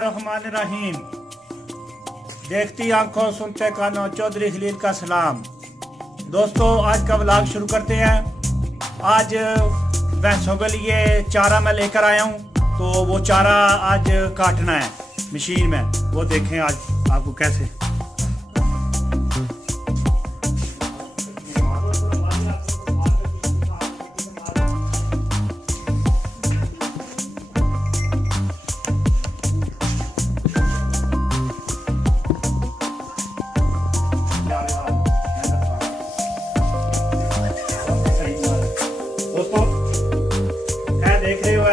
बिस्मिल्लाहिर्रहमानिर्रहीम। देखती आंखों सुनते कानों, चौधरी खलील का सलाम। दोस्तों, आज का व्लॉग शुरू करते हैं। आज भैंसों के लिए चारा मैं लेकर आया हूँ, तो वो चारा आज काटना है मशीन में। वो देखें आज आपको कैसे। दोस्तों, क्या देख रहे हो?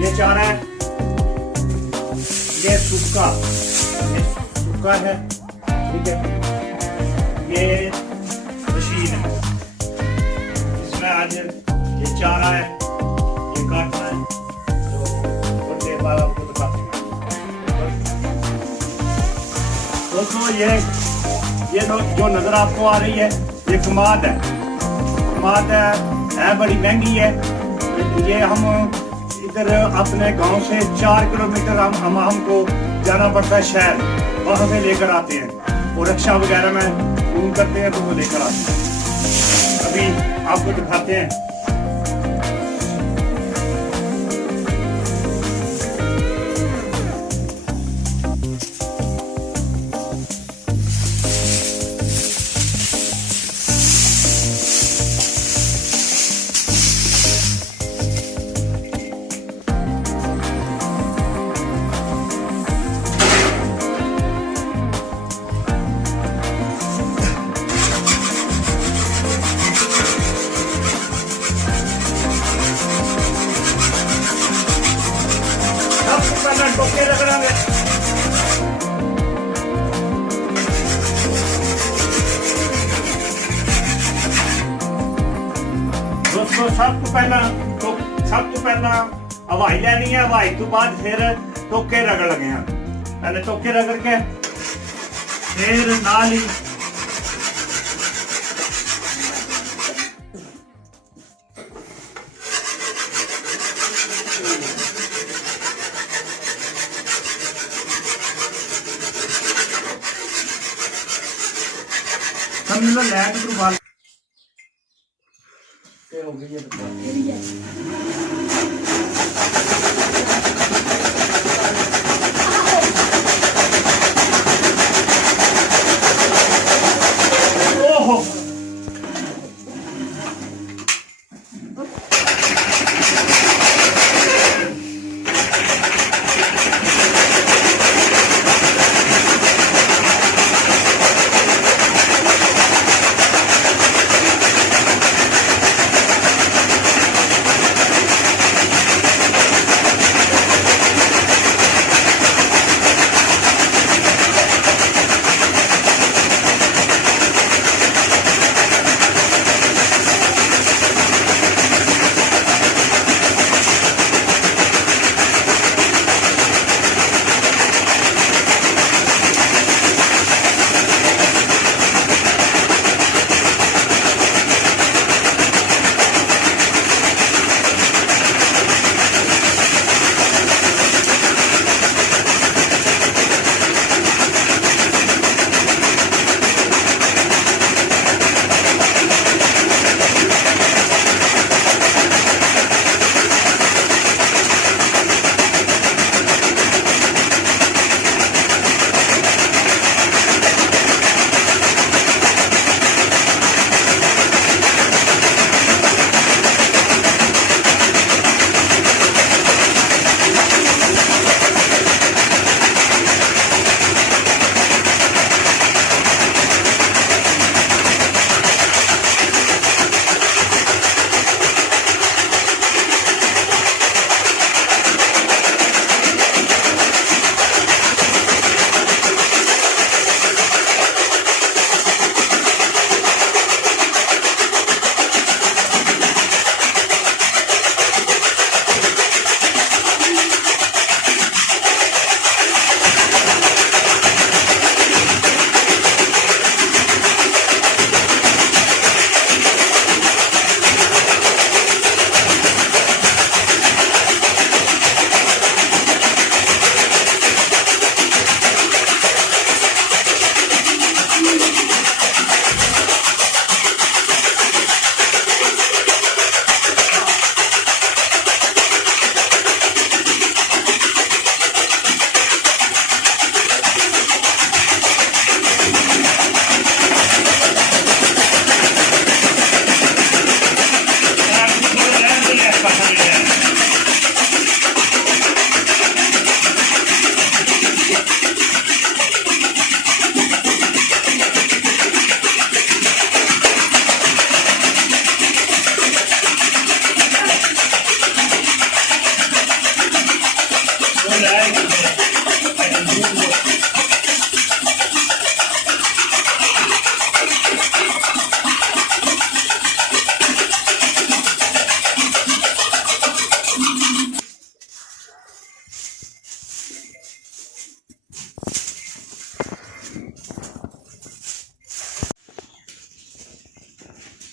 ये चारा है, ये सूखा है, ठीक है। ये मशीन है, इसमें आज ये चारा है, ये काटना है। तो थोड़ी देर बाद आपको दिखाते हैं। दोस्तों, ये जो नजर आपको आ रही है, ये कमाद है। कमाद है बड़ी महंगी है। ये हम इधर अपने गांव से 4 किलोमीटर हमको जाना पड़ता है शहर, वहां से लेकर आते हैं। और रिक्शा वगैरह में फोन करते हैं तो वो लेकर आते हैं। अभी आपको दिखाते हैं। टोके रगड़ांगे। दोस्तों, सबको पहला हवाई लेनी है। हवाई तो बाद फिर टोके रगड़ लगे हैं। पहले टोके रगड़ के फिर नाल ही समझ लैंड तो बाल हो गई है। ओहो,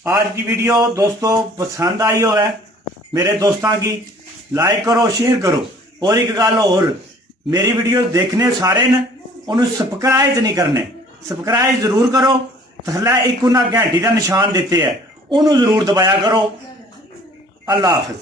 आज की वीडियो दोस्तों पसंद आई हो है मेरे दोस्तों की लाइक करो शेयर करो। और एक गल और, मेरी वीडियो देखने सारे ने उन्हें सबसक्राइब नहीं करने, सबसक्राइब जरूर करो। थल्ले एक उन्हें घंटी का निशान देते हैं, उन्होंने जरूर दबाया करो। अल्लाह हाफिज।